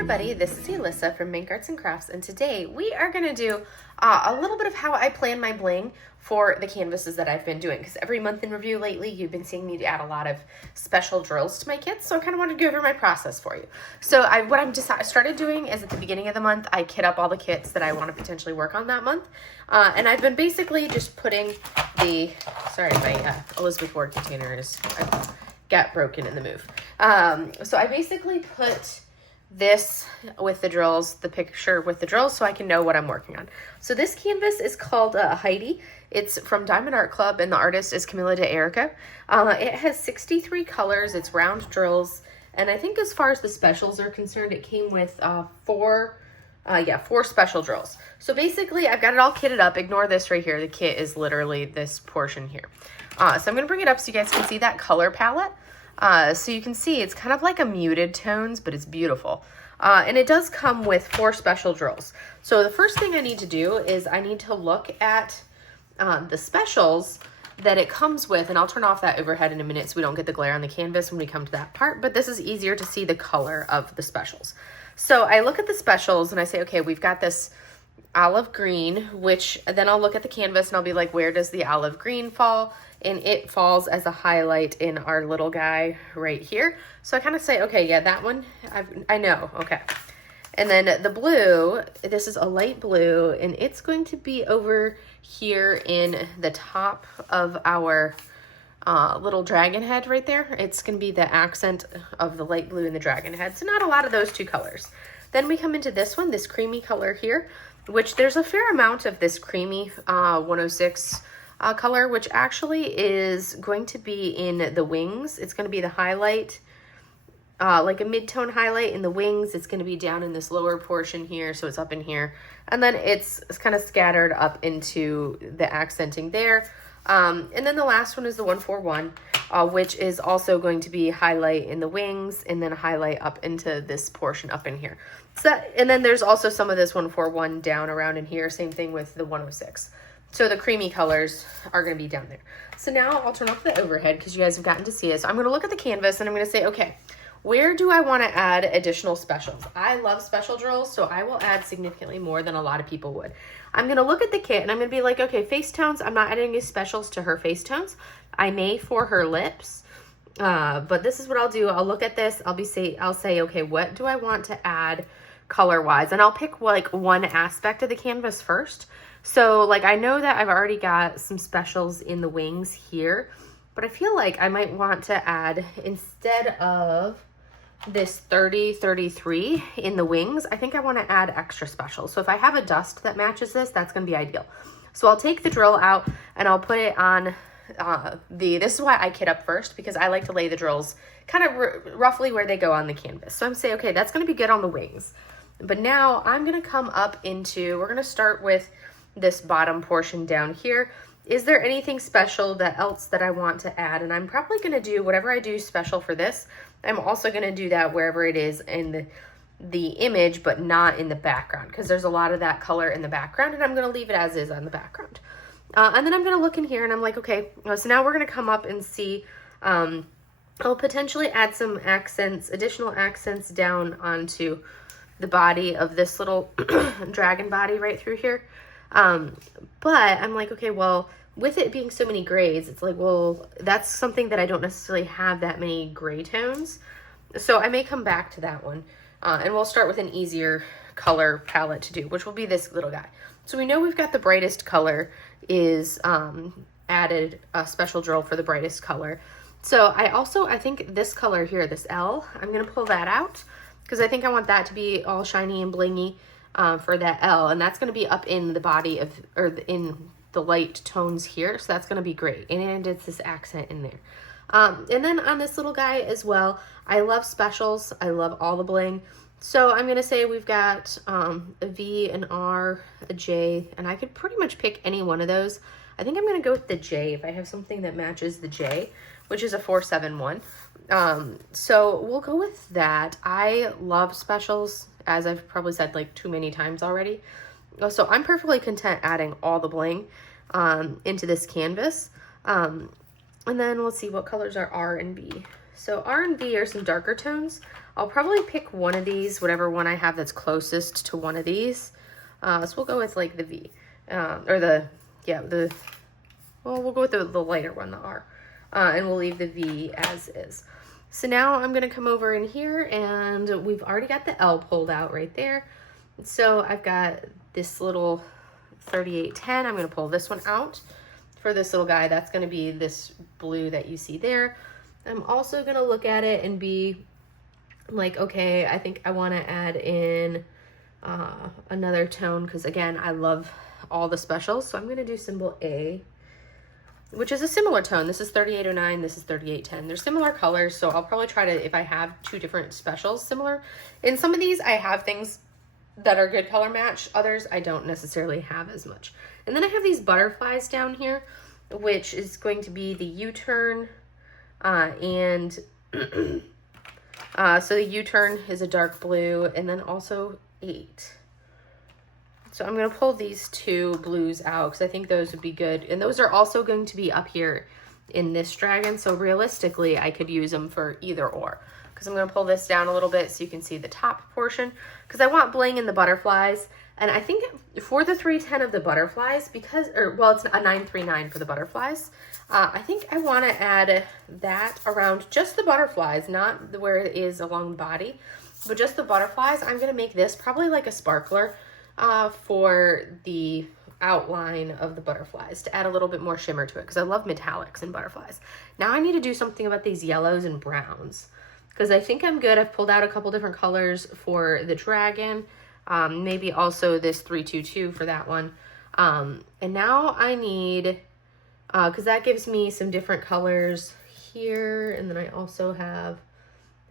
everybody, this is Alyssa from Make Arts and Crafts, and today we are going to do a little bit of how I plan my bling for the canvases that I've been doing, because every month in review lately you've been seeing me add a lot of special drills to my kits, so I kind of wanted to go over my process for you. So what I started doing is at the beginning of the month I kit up all the kits that I want to potentially work on that month, and I've been basically just putting the, sorry, my Elizabeth Ward container got broken in the move. So I basically put this with the drills, the picture with the drills, so I can know what I'm working on. So this canvas is called Hydie. It's from Diamond Art Club, and the artist is Camilla. It has 63 colors. It's round drills, and I think as far as the specials are concerned, it came with four special drills. So basically, I've got it all kitted up. Ignore this right here. The kit is literally this portion here. So I'm going to bring it up so you guys can see that color palette. So you can see it's kind of like a muted tones, but it's beautiful. And it does come with 4 special drills. So the first thing I need to do is I need to look at the specials that it comes with, and I'll turn off that overhead in a minute so we don't get the glare on the canvas when we come to that part, but this is easier to see the color of the specials. So I look at the specials and I say, okay, we've got this olive green, which then I'll look at the canvas and I'll be like, where does the olive green fall? And it falls as a highlight in our little guy right here. So I kind of say, okay, yeah, that one, I know, okay. And then the blue, this is a light blue, and it's going to be over here in the top of our little dragon head right there. It's going to be the accent of the light blue and the dragon head. So not a lot of those two colors. Then we come into this one, this creamy color here, which there's a fair amount of this creamy 106 color, which actually is going to be in the wings. It's going to be the highlight, like a mid-tone highlight in the wings. It's going to be down in this lower portion here, so it's up in here. And then it's kind of scattered up into the accenting there. And then the last one is the 141, which is also going to be highlight in the wings and then highlight up into this portion up in here. So, and then there's also some of this 141 down around in here. Same thing with the 106. So the creamy colors are going to be down there. So now I'll turn off the overhead because you guys have gotten to see it. So I'm going to look at the canvas and I'm going to say, okay, where do I want to add additional specials? I love special drills, so I will add significantly more than a lot of people would. I'm going to look at the kit and I'm going to be like, okay, face tones, I'm not adding any specials to her face tones. I may for her lips, but this is what I'll do. I'll look at this. I'll say, okay, what do I want to add color-wise? And I'll pick like one aspect of the canvas first. So like I know that I've already got some specials in the wings here, but I feel like I might want to add, instead of this 33 in the wings, I think I want to add extra specials. So if I have a dust that matches this, that's going to be ideal. So I'll take the drill out and I'll put it on this is why I kit up first, because I like to lay the drills kind of roughly where they go on the canvas. So I'm saying, okay, that's going to be good on the wings. But now I'm going to come up into, we're going to start with this bottom portion down here. Is there anything special else that I want to add? And I'm probably going to do whatever I do special for this. I'm also going to do that wherever it is in the image, but not in the background, because there's a lot of that color in the background, and I'm going to leave it as is on the background. And then I'm going to look in here and I'm like, okay, so now we're going to come up and see, I'll potentially add some accents, additional accents down onto the body of this little dragon body right through here. But I'm like, okay, well, with it being so many grays, it's like, well, that's something that I don't necessarily have that many gray tones. So I may come back to that one. And we'll start with an easier color palette to do, which will be this little guy. So we know we've got the brightest color is, added a special drill for the brightest color. So I think this color here, this L, I'm going to pull that out because I think I want that to be all shiny and blingy. For that L, and that's going to be up in the body of, or in the light tones here, so that's going to be great, and it's this accent in there. And then on this little guy as well, I love specials, I love all the bling, so I'm going to say we've got a V, an R, a J, and I could pretty much pick any one of those. I think I'm going to go with the J if I have something that matches the J, which is a 471. So we'll go with that. I love specials, as I've probably said like too many times already. So I'm perfectly content adding all the bling into this canvas. And then let's see what colors are R and B. So R and B are some darker tones. I'll probably pick one of these, whatever one I have that's closest to one of these. So we'll go with like the V, well, we'll go with the lighter one, the R, and we'll leave the V as is. So now I'm gonna come over in here, and we've already got the L pulled out right there. So I've got this little 3810. I'm gonna pull this one out for this little guy. That's gonna be this blue that you see there. I'm also gonna look at it and be like, okay, I think I wanna add in another tone, because again, I love all the specials. So I'm gonna do symbol A, which is a similar tone. This is 3809, this is 3810. They're similar colors, so I'll probably try to, if I have two different specials similar. In some of these, I have things that are good color match. Others, I don't necessarily have as much. And then I have these butterflies down here, which is going to be the U-turn, so the U-turn is a dark blue, and then also 8. So I'm going to pull these two blues out because I think those would be good. And those are also going to be up here in this dragon. So realistically, I could use them for either or. Because I'm going to pull this down a little bit so you can see the top portion. Because I want bling in the butterflies. And I think for the 310 of the butterflies, it's a 939 for the butterflies. I think I want to add that around just the butterflies, not where it is along the body, but just the butterflies. I'm going to make this probably like a sparkler for the outline of the butterflies to add a little bit more shimmer to it, because I love metallics in butterflies. Now I need to do something about these yellows and browns, because I think I'm good. I've pulled out a couple different colors for the dragon, maybe also this 322 for that one. And now I need, because that gives me some different colors here, and then I also have,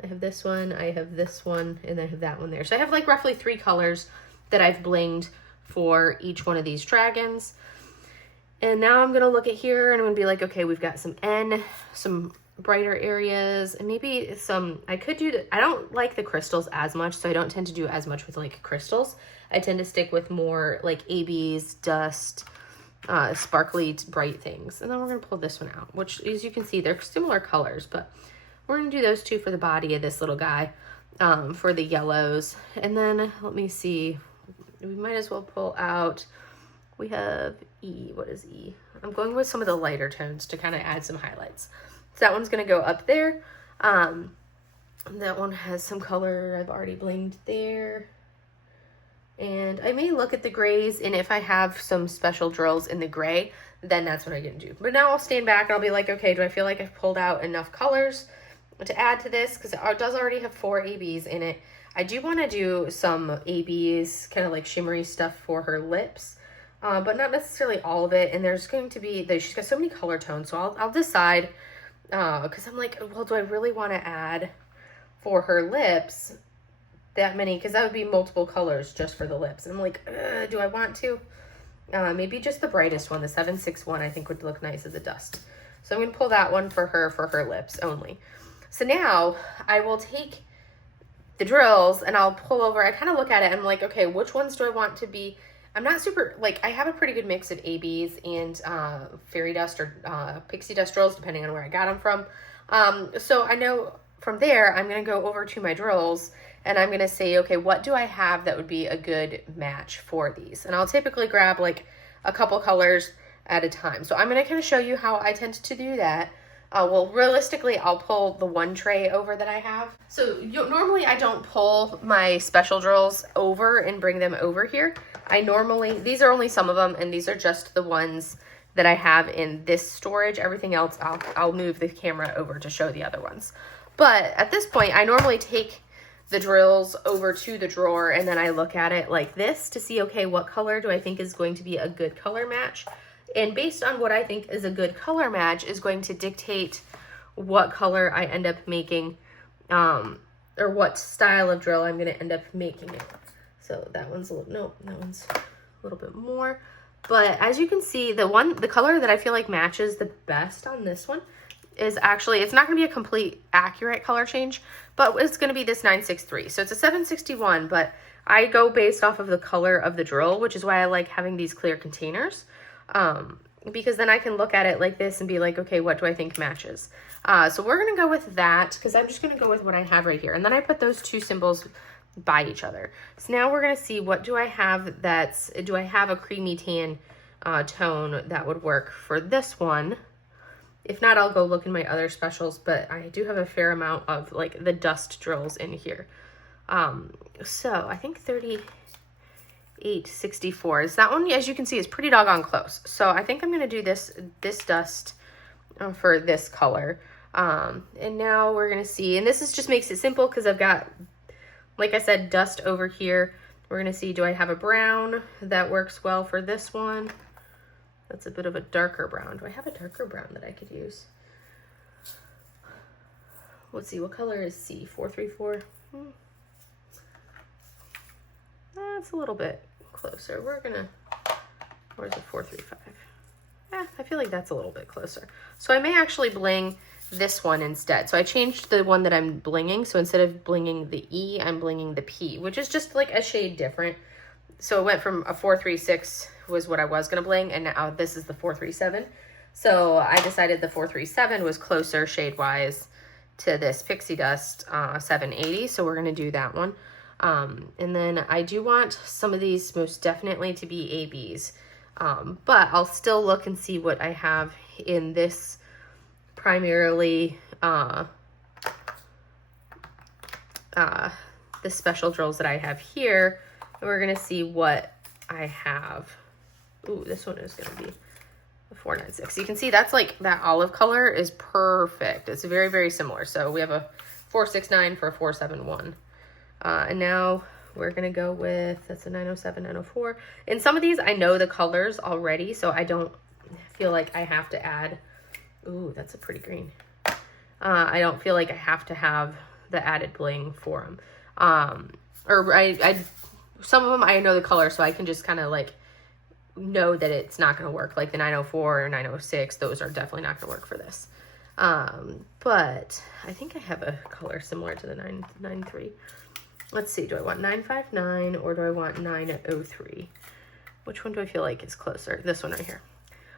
I have this one, I have this one, and I have that one there. So I have like roughly 3 colors that I've blinged for each one of these dragons. And now I'm gonna look at here and I'm gonna be like, okay, we've got some N, some brighter areas, and maybe some, I don't like the crystals as much, so I don't tend to do as much with like crystals. I tend to stick with more like ABs, dust, sparkly, bright things. And then we're gonna pull this one out, which as you can see, they're similar colors, but we're gonna do those two for the body of this little guy, for the yellows. And then let me see, we might as well pull out, we have E. What is E? I'm going with some of the lighter tones to kind of add some highlights. So that one's going to go up there. That one has some color. I've already blinged there. And I may look at the grays, and if I have some special drills in the gray, then that's what I'm going to do. But now I'll stand back and I'll be like, okay, do I feel like I've pulled out enough colors to add to this? Because it does already have 4 ABs in it. I do want to do some ABs, kind of like shimmery stuff for her lips, but not necessarily all of it. And there's going to be, she's got so many color tones, so I'll decide, because I'm like, well, do I really want to add for her lips that many? Because that would be multiple colors just for the lips. And I'm like, do I want to? Maybe just the brightest one, the 761, I think would look nice as a dust. So I'm going to pull that one for her lips only. So now I will take the drills and I'll pull over. I kind of look at it and I'm like, okay, which ones do I want to be? I'm not super, like, I have a pretty good mix of ABs and fairy dust or pixie dust drills, depending on where I got them from. So I know from there, I'm going to go over to my drills and I'm going to say, okay, what do I have that would be a good match for these? And I'll typically grab like a couple colors at a time. So I'm going to kind of show you how I tend to do that. Well, realistically, I'll pull the one tray over that I have. So normally I don't pull my special drills over and bring them over here. These are only some of them, and these are just the ones that I have in this storage. Everything else, I'll move the camera over to show the other ones. But at this point, I normally take the drills over to the drawer, and then I look at it like this to see, okay, what color do I think is going to be a good color match? And based on what I think is a good color match is going to dictate what color I end up making, or what style of drill I'm going to end up making it. So that one's that one's a little bit more. But as you can see, the color that I feel like matches the best on this one is actually, it's not going to be a complete accurate color change, but it's going to be this 963. So it's a 761, but I go based off of the color of the drill, which is why I like having these clear containers. because then I can look at it like this and be like, okay, what do I think matches? So we're going to go with that because I'm just going to go with what I have right here. And then I put those two symbols by each other. So now we're going to see, what do I have do I have a creamy tan tone that would work for this one? If not, I'll go look in my other specials, but I do have a fair amount of like the dust drills in here. So I think 3864 is that one. As you can see, is pretty doggone close. So I think I'm going to do this dust for this color. And now we're going to see, and this is just makes it simple because I've got, like I said, dust over here. We're going to see, do I have a brown that works well for this one? That's a bit of a darker brown. Do I have a darker brown that I could use? Let's see, what color is C? 434? That's a little bit closer. We're gonna, where's it, 435? Yeah, I feel like that's a little bit closer. So I may actually bling this one instead. So I changed the one that I'm blinging. So instead of blinging the E, I'm blinging the P, which is just like a shade different. So it went from a 436 was what I was going to bling, and now this is the 437. So I decided the 437 was closer shade-wise to this Pixie Dust 780, so we're going to do that one. And then I do want some of these most definitely to be ABs, but I'll still look and see what I have in this primarily the special drills that I have here. And we're going to see what I have. Ooh, this one is going to be a 496. You can see that's like, that olive color is perfect. It's very, very similar. So we have a 469 for a 471. And now we're going to go with, that's a 907, 904. In some of these, I know the colors already, so I don't feel like I have to add. Ooh, that's a pretty green. I don't feel like I have to have the added bling for them. Some of them I know the color, so I can just kind of like know that it's not going to work. Like the 904 or 906, those are definitely not going to work for this. But I think I have a color similar to the 993. Let's see, do I want 959 or do I want 903? Which one do I feel like is closer? This one right here.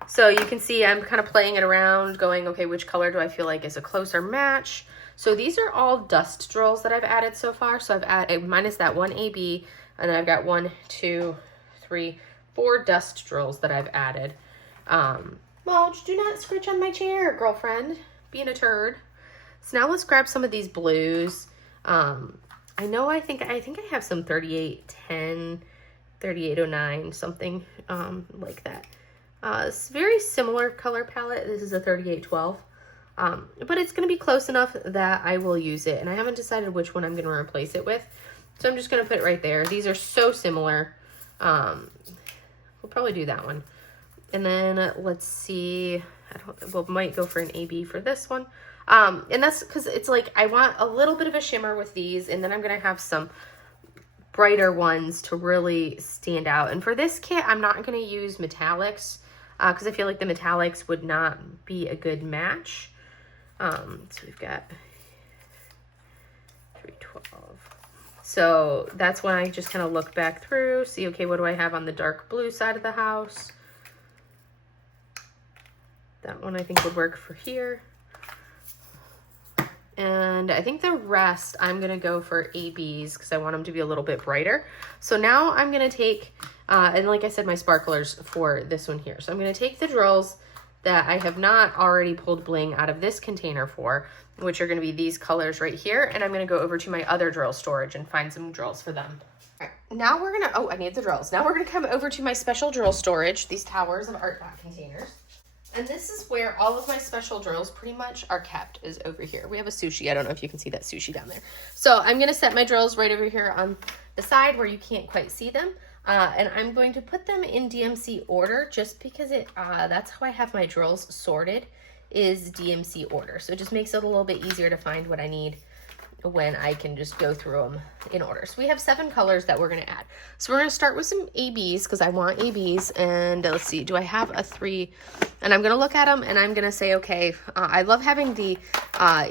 So you can see I'm kind of playing it around, going, okay, which color do I feel like is a closer match? So these are all dust drills that I've added so far. So I've added, minus that one AB, and then I've got 1, 2, 3, 4 dust drills that I've added. Mulch, do not scritch on my chair, girlfriend. Being a turd. So now let's grab some of these blues. I know I think I have some 3810, 3809, something like that. It's very similar color palette. This is a 3812. But it's going to be close enough that I will use it. And I haven't decided which one I'm going to replace it with. So I'm just going to put it right there. These are so similar. We'll probably do that one. And then let's see. We might go for an AB for this one. And that's because it's like I want a little bit of a shimmer with these. And then I'm going to have some brighter ones to really stand out. And for this kit, I'm not going to use metallics because I feel like the metallics would not be a good match. So we've got 312. So that's when I just kind of look back through, see, okay, what do I have on the dark blue side of the house? That one I think would work for here. And I think the rest I'm going to go for ABs because I want them to be a little bit brighter. So now I'm going to take, and like I said, my sparklers for this one here. So I'm going to take the drills that I have not already pulled bling out of this container for, which are going to be these colors right here. And I'm going to go over to my other drill storage and find some drills for them. All right, now we're going to, oh, I need the drills. Now we're going to come over to my special drill storage, these towers of art dot containers. And this is where all of my special drills pretty much are kept, is over here. We have a sushi. I don't know if you can see that sushi down there. So I'm going to set my drills right over here on the side where you can't quite see them. And I'm going to put them in DMC order just because that's how I have my drills sorted, is DMC order. So it just makes it a little bit easier to find what I need when I can just go through them in order. So we have 7 colors that we're going to add. So we're going to start with some ABs because I want ABs. And let's see, do I have a 3? And I'm going to look at them and I'm going to say, okay, I love having the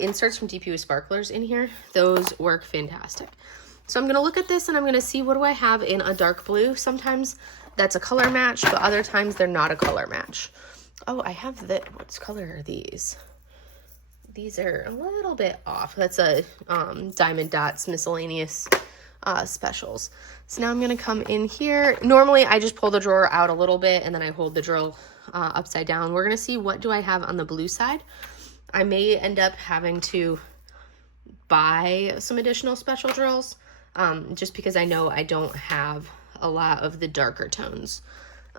inserts from DP with sparklers in here. Those work fantastic. So I'm going to look at this and I'm going to see, what do I have in a dark blue? Sometimes that's a color match, but other times they're not a color match. Oh, I have the, what color are these? These are a little bit off. That's a Diamond Dots miscellaneous specials. So now I'm going to come in here. Normally I just pull the drawer out a little bit and then I hold the drill upside down. We're going to see what do I have on the blue side. I may end up having to buy some additional special drills just because I know I don't have a lot of the darker tones.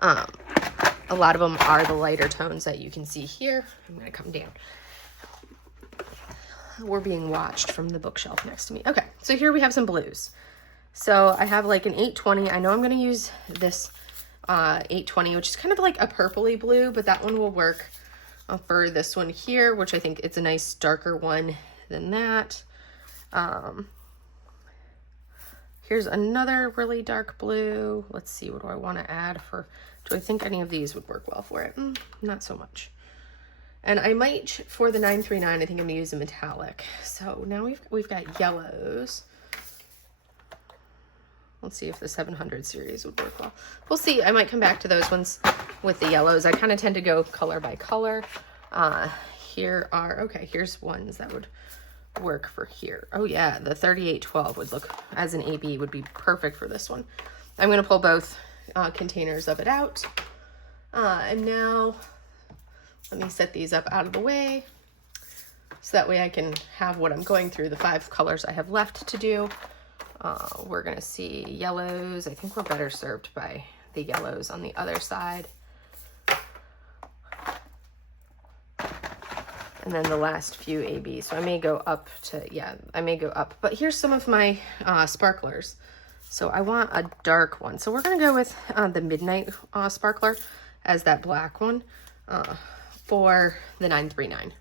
A lot of them are the lighter tones that you can see here. I'm going to come down. We're being watched from the bookshelf next to me. Okay, so here we have some blues. So I have like an 820. I know I'm going to use this 820, which is kind of like a purpley blue, but that one will work for this one here, which I think it's a nice darker one than that. Here's another really dark blue. Let's see, what do I want to add for, do I think any of these would work well for it? Not so much. And I might, for the 939, I think I'm gonna use a metallic. So now we've got yellows. Let's see if the 700 series would work well. We'll see. I might come back to those ones with the yellows. I kind of tend to go color by color. Here are, okay, here's ones that would work for here. Oh yeah, the 3812 would look, as an AB, would be perfect for this one. I'm gonna pull both containers of it out. And now, let me set these up out of the way so that way I can have what I'm going through, the 5 colors I have left to do. We're going to see yellows. I think we're better served by the yellows on the other side. And then the last few AB. So I may go up to, yeah, I may go up. But here's some of my sparklers. So I want a dark one. So we're going to go with the Midnight Sparkler as that black one. For the 939.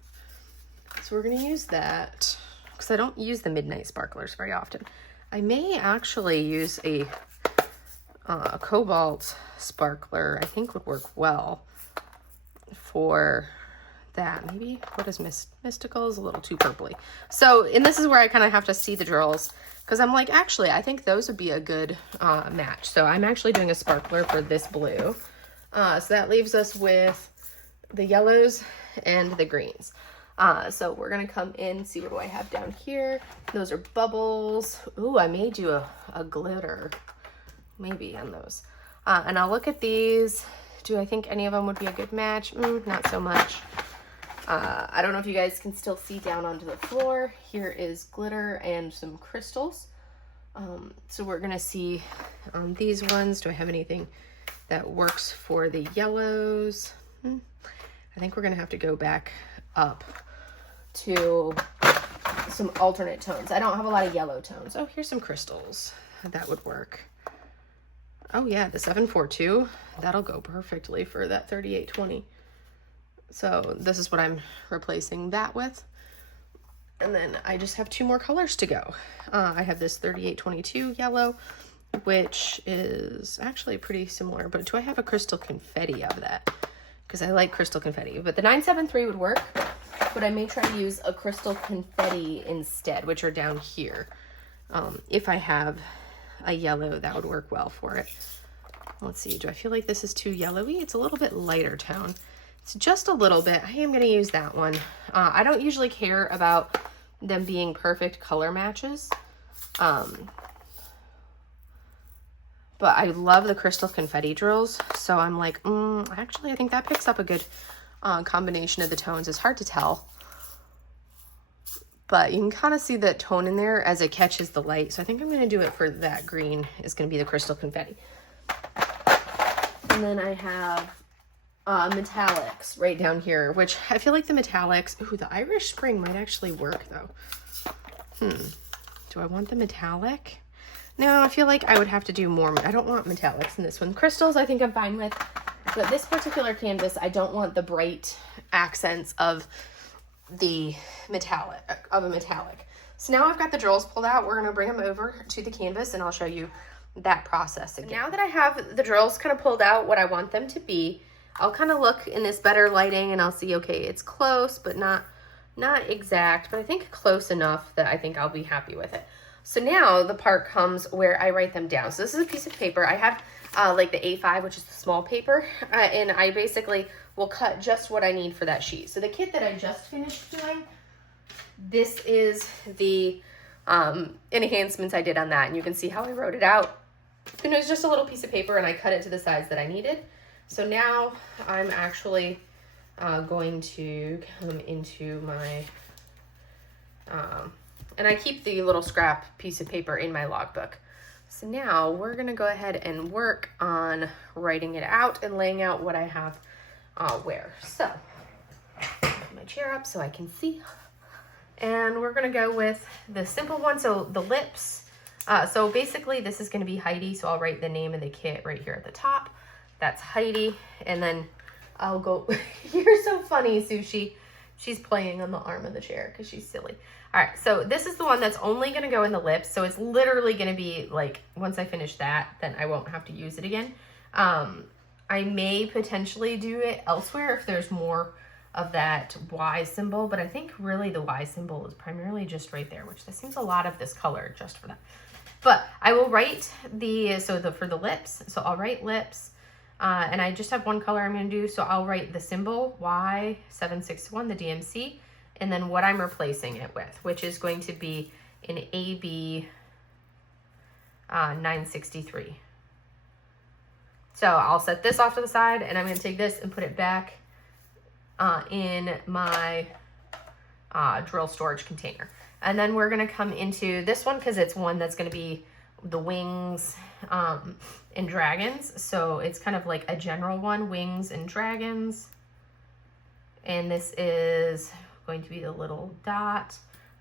So we're going to use that because I don't use the Midnight Sparklers very often. I may actually use a Cobalt Sparkler. I think would work well for that. Maybe, what is Mystical is a little too purpley. So, and this is where I kind of have to see the drills because I'm like, actually, I think those would be a good match. So I'm actually doing a sparkler for this blue. So that leaves us with the yellows and the greens. So we're gonna come in, see what do I have down here. Those are bubbles. Ooh, I may do a glitter maybe on those. And I'll look at these. Do I think any of them would be a good match? Not so much. I don't know if you guys can still see down onto the floor. Here is glitter and some crystals. So we're gonna see on these ones, do I have anything that works for the yellows? I think we're going to have to go back up to some alternate tones. I don't have a lot of yellow tones. Oh, here's some crystals. That would work. Oh yeah, the 742. That'll go perfectly for that 3820. So this is what I'm replacing that with. And then I just have 2 more colors to go. I have this 3822 yellow, which is actually pretty similar. But do I have a crystal confetti of that? Because I like crystal confetti, but the 973 would work, but I may try to use a crystal confetti instead, which are down here. If I have a yellow, that would work well for it. Let's see, do I feel like this is too yellowy? It's a little bit lighter tone. It's just a little bit. I am going to use that one. I don't usually care about them being perfect color matches. But I love the crystal confetti drills. So I'm like, actually, I think that picks up a good combination of the tones. It's hard to tell. But you can kind of see that tone in there as it catches the light. So I think I'm going to do it for that green. It's going to be the crystal confetti. And then I have metallics right down here, which I feel like the metallics, ooh, the Irish Spring might actually work though. Do I want the metallic? No, I feel like I would have to do more. I don't want metallics in this one. Crystals, I think I'm fine with. But this particular canvas, I don't want the bright accents of the metallic, of a metallic. So now I've got the drills pulled out. We're going to bring them over to the canvas and I'll show you that process again. Now that I have the drills kind of pulled out what I want them to be, I'll kind of look in this better lighting and I'll see, okay, it's close, but not exact, but I think close enough that I think I'll be happy with it. So now the part comes where I write them down. So this is a piece of paper. I have like the A5, which is the small paper, and I basically will cut just what I need for that sheet. So the kit that I just finished doing, this is the enhancements I did on that, and you can see how I wrote it out. And it was just a little piece of paper, and I cut it to the size that I needed. So now I'm actually going to come into my, and I keep the little scrap piece of paper in my logbook. So now we're gonna go ahead and work on writing it out and laying out what I have where. So, put my chair up so I can see. And we're gonna go with the simple one, so the lips. So basically this is gonna be Hydie, so I'll write the name of the kit right here at the top. That's Hydie, and then I'll go, you're so funny, Sushi. She's playing on the arm of the chair because she's silly. All right, so this is the one that's only gonna go in the lips, so it's literally gonna be like, once I finish that, then I won't have to use it again. I may potentially do it elsewhere if there's more of that Y symbol, but I think really the Y symbol is primarily just right there, which there seems a lot of this color just for that. But I will write for the lips, so I'll write lips, and I just have one color I'm gonna do, so I'll write the symbol Y761, the DMC, and then what I'm replacing it with, which is going to be an AB 963. So I'll set this off to the side, and I'm gonna take this and put it back in my drill storage container. And then we're gonna come into this one because it's one that's gonna be the wings and dragons. So it's kind of like a general one, wings and dragons. And this is going to be the little dot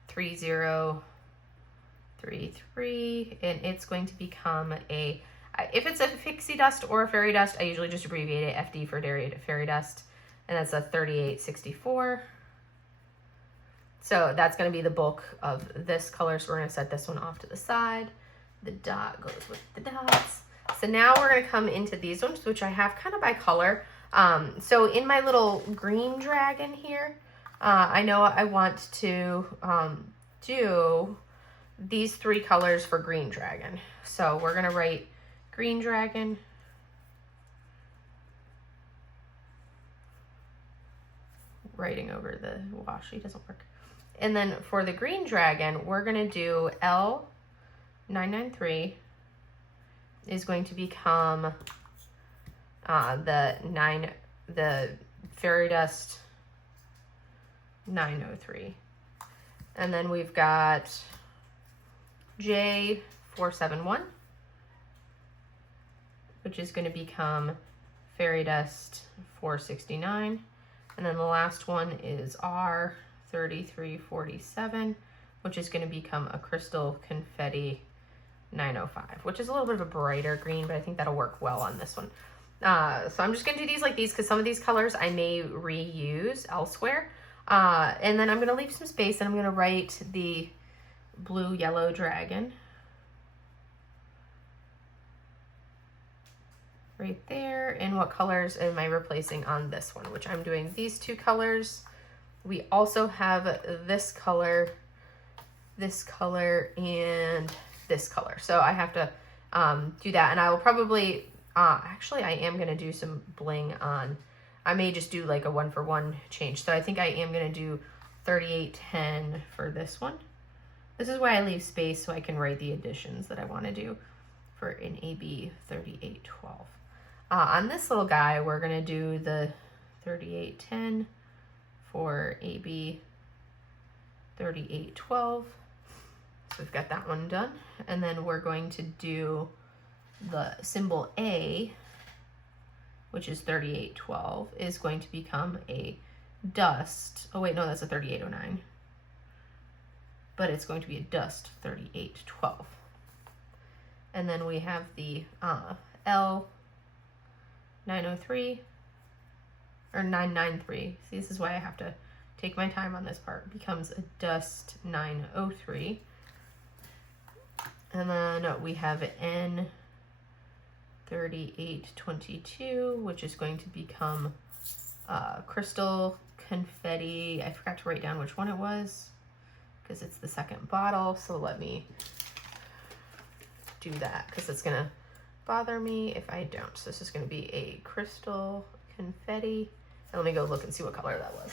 3033, and it's going to become a, if it's a pixie dust or a fairy dust, I usually just abbreviate it FD for fairy dust, and that's a 3864. So that's going to be the bulk of this color, so we're going to set this one off to the side. The dot goes with the dots. So now we're going to come into these ones, which I have kind of by color. So in my little green dragon here, I know I want to do these three colors for green dragon. So we're going to write green dragon. Writing over the washi doesn't work. And then for the green dragon, we're going to do L993 is going to become the fairy dust 903. And then we've got J471, which is going to become fairy dust 469. And then the last one is R3347, which is going to become a crystal confetti 905, which is a little bit of a brighter green, but I think that'll work well on this one. So I'm just going to do these like these because some of these colors I may reuse elsewhere. And then I'm going to leave some space, and I'm going to write the blue yellow dragon right there. And what colors am I replacing on this one, which I'm doing these two colors. We also have this color, and this color. So I have to do that, and I will probably, actually I am going to do some bling on, I may just do like a 1-for-1 change. So I think I am going to do 3810 for this one. This is why I leave space so I can write the additions that I want to do for an AB 3812. On this little guy, we're going to do the 3810 for AB 3812. So we've got that one done. And then we're going to do the symbol A, which is 3812, is going to become a dust. Oh wait, no, that's a 3809. But it's going to be a dust 3812. And then we have the L903 or 993. See, this is why I have to take my time on this part. It becomes a dust 903. And then we have N3822, which is going to become crystal confetti. I forgot to write down which one it was because it's the second bottle. So let me do that because it's gonna bother me if I don't. So this is going to be a crystal confetti. And let me go look and see what color that was.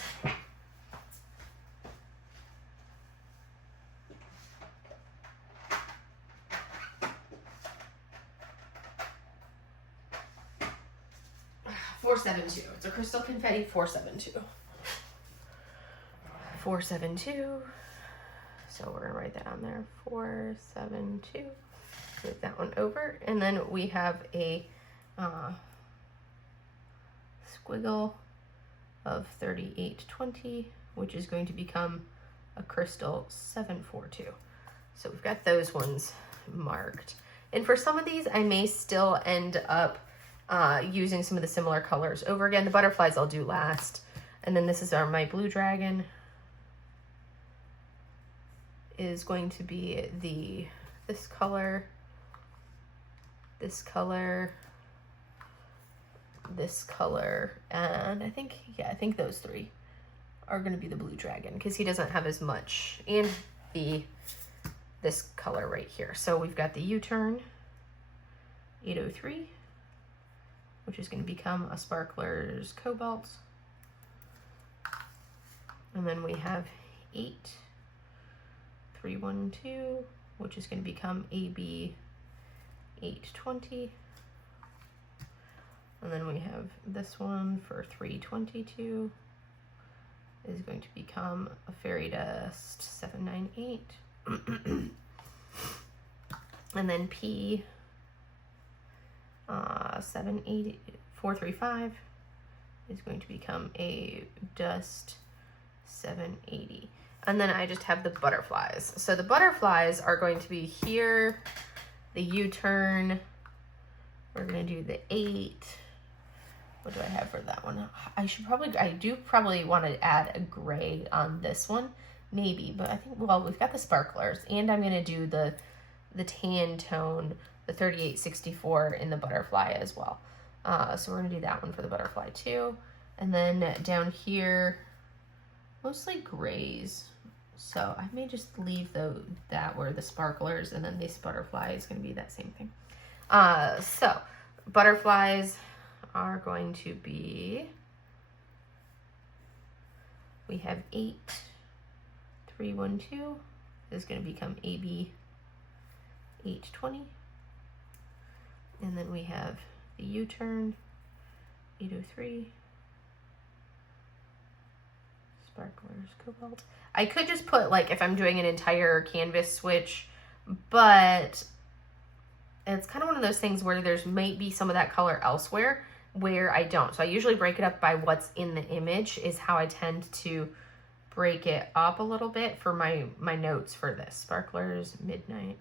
$472. It's a crystal confetti 472. 472. So we're gonna write that on there. 472. Move that one over, and then we have a squiggle of 3820, which is going to become a crystal 742. So we've got those ones marked. And for some of these, I may still end up using some of the similar colors over again. The butterflies I'll do last. And then this is my blue dragon. Is going to be this color, this color, this color, and I think those three are going to be the blue dragon because he doesn't have as much, and this color right here. So we've got the U-turn 803, which is going to become a Sparkler's Cobalt, and then we have 8312, which is going to become AB 820. And then we have this one for 322 is going to become a Fairy Dust 798. And then P 435 is going to become a Dust 780. And then I just have the butterflies. So the butterflies are going to be here, the U-turn. We're gonna do the 8. What do I have for that one? I do probably want to add a gray on this one, maybe, but I think, well, we've got the sparklers, and I'm gonna do the tan tone, the 3864 in the butterfly as well. So we're gonna do that one for the butterfly too. And then down here, mostly grays. So I may just leave that where the sparklers, and then this butterfly is going to be that same thing. So butterflies are going to be, we have 8312 is going to become AB 820. And then we have the U-turn 803. Sparklers Cobalt. I could just put, like, if I'm doing an entire canvas switch, but it's kind of one of those things where there's might be some of that color elsewhere where I don't. So I usually break it up by what's in the image is how I tend to break it up a little bit for my notes for this. Sparklers Midnight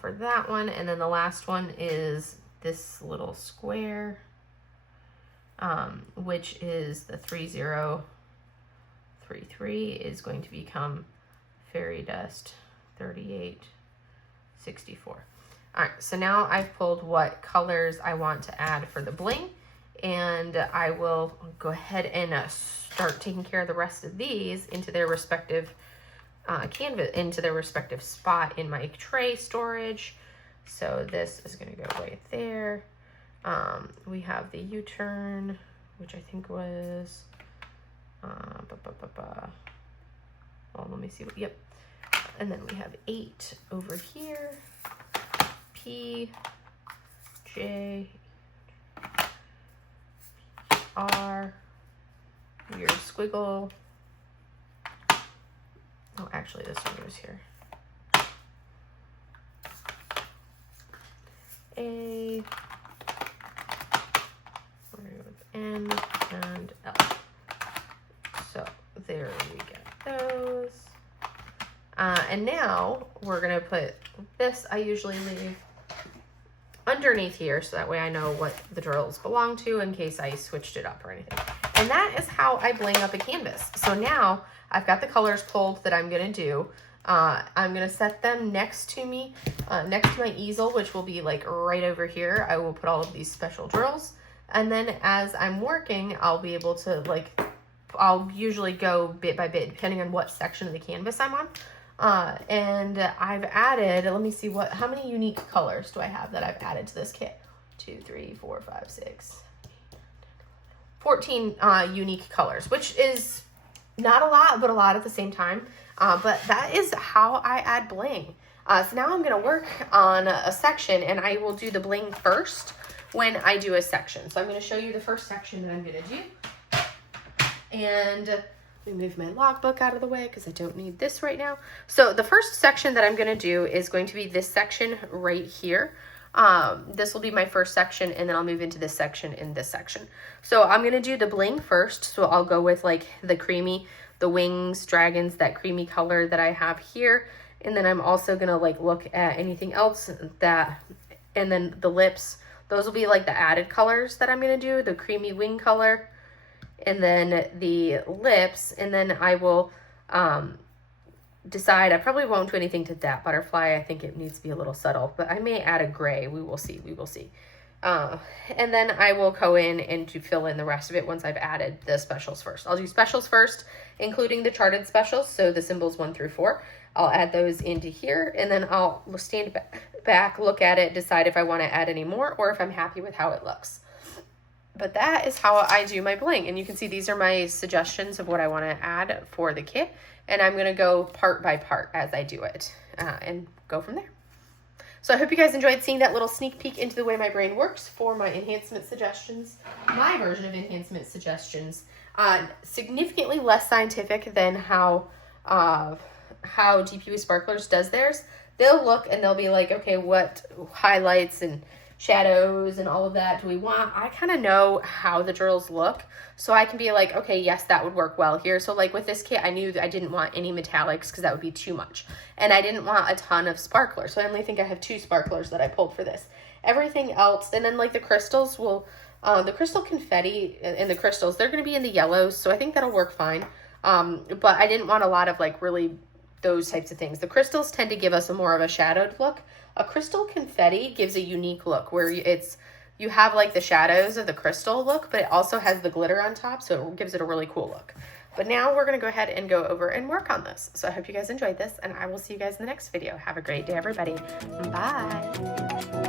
for that one. And then the last one is this little square, which is the 3033 is going to become Fairy Dust 3864. All right, so now I've pulled what colors I want to add for the bling, and I will go ahead and start taking care of the rest of these into their respective canvas, into their respective spot in my tray storage. So this is going to go right there. We have the U-turn, which I think was, well, let me see what, yep. And then we have 8 over here. P, J, R, weird squiggle. Oh, actually this one goes here. A, we're gonna go with N and L. So there we get those. And now we're gonna put this, I usually leave underneath here so that way I know what the drills belong to in case I switched it up or anything. And that is how I bling up a canvas. So now I've got the colors pulled that I'm gonna do. I'm gonna set them next to me, next to my easel, which will be like right over here. I will put all of these special drills. And then as I'm working, I'll be able to, like, I'll usually go bit by bit depending on what section of the canvas I'm on. And I've added, let me see how many unique colors do I have that I've added to this kit? 2, 3, 4, 5, 6, 14 unique colors, which is not a lot, but a lot at the same time. But that is how I add bling. So now I'm going to work on a section, and I will do the bling first when I do a section. So I'm going to show you the first section that I'm going to do. And let me move my logbook out of the way because I don't need this right now. So the first section that I'm going to do is going to be this section right here. This will be my first section, and then I'll move into this section in this section. So I'm going to do the bling first. So I'll go with like the wings, dragons, that creamy color that I have here. And then I'm also going to like look at anything else and then the lips, those will be like the added colors that I'm going to do, the creamy wing color, and then the lips. And then I will, decide, I probably won't do anything to that butterfly. I think it needs to be a little subtle, but I may add a gray. We will see. And then I will go in and fill in the rest of it once I've added the specials first. I'll do specials first, including the charted specials. So the symbols 1 through 4, I'll add those into here, and then I'll stand back, look at it, decide if I want to add any more or if I'm happy with how it looks. But that is how I do my bling. And you can see these are my suggestions of what I want to add for the kit. And I'm going to go part by part as I do it and go from there. So I hope you guys enjoyed seeing that little sneak peek into the way my brain works for my enhancement suggestions. My version of enhancement suggestions, significantly less scientific than how GP with Sparklers does theirs. They'll look and they'll be like, okay, what highlights and shadows and all of that do we want? I kind of know how the drills look, so I can be like, okay, yes, that would work well here. So like with this kit, I knew I didn't want any metallics because that would be too much, and I didn't want a ton of sparklers, so I only think I have 2 sparklers that I pulled for this. Everything else, and then like the crystals will, the crystal confetti and the crystals, they're going to be in the yellows, so I think that'll work fine. But I didn't want a lot of like really those types of things. The crystals tend to give us a more of a shadowed look. A crystal confetti gives a unique look where you have like the shadows of the crystal look, but it also has the glitter on top, so it gives it a really cool look. But now we're going to go ahead and go over and work on this. So I hope you guys enjoyed this, and I will see you guys in the next video. Have a great day, everybody. Bye.